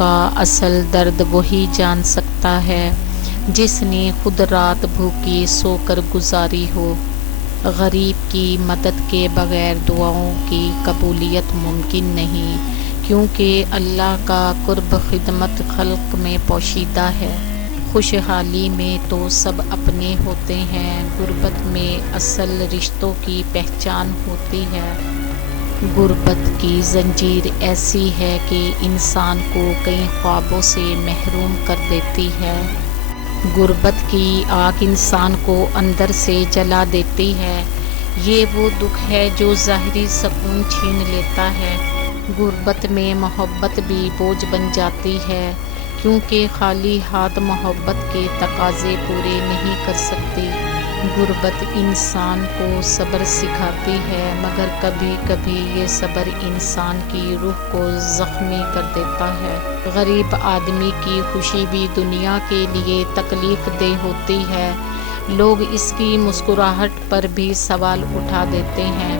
کا اصل درد وہی جان سکتا ہے جس نے خود رات بھوکی سو کر گزاری ہو۔ غریب کی مدد کے بغیر دعاؤں کی قبولیت ممکن نہیں، کیونکہ اللہ کا قرب خدمت خلق میں پوشیدہ ہے۔ خوشحالی میں تو سب اپنے ہوتے ہیں، غربت میں اصل رشتوں کی پہچان ہوتی ہے۔ غربت کی زنجیر ایسی ہے کہ انسان کو کئی خوابوں سے محروم کر دیتی ہے۔ غربت کی آگ انسان کو اندر سے جلا دیتی ہے۔ یہ وہ دکھ ہے جو ظاہری سکون چھین لیتا ہے۔ غربت میں محبت بھی بوجھ بن جاتی ہے، کیونکہ خالی ہاتھ محبت کے تقاضے پورے نہیں کر سکتی۔ غربت انسان کو صبر سکھاتی ہے، مگر کبھی کبھی یہ صبر انسان کی روح کو زخمی کر دیتا ہے۔ غریب آدمی کی خوشی بھی دنیا کے لیے تکلیف دہ ہوتی ہے۔ لوگ اس کی مسکراہٹ پر بھی سوال اٹھا دیتے ہیں۔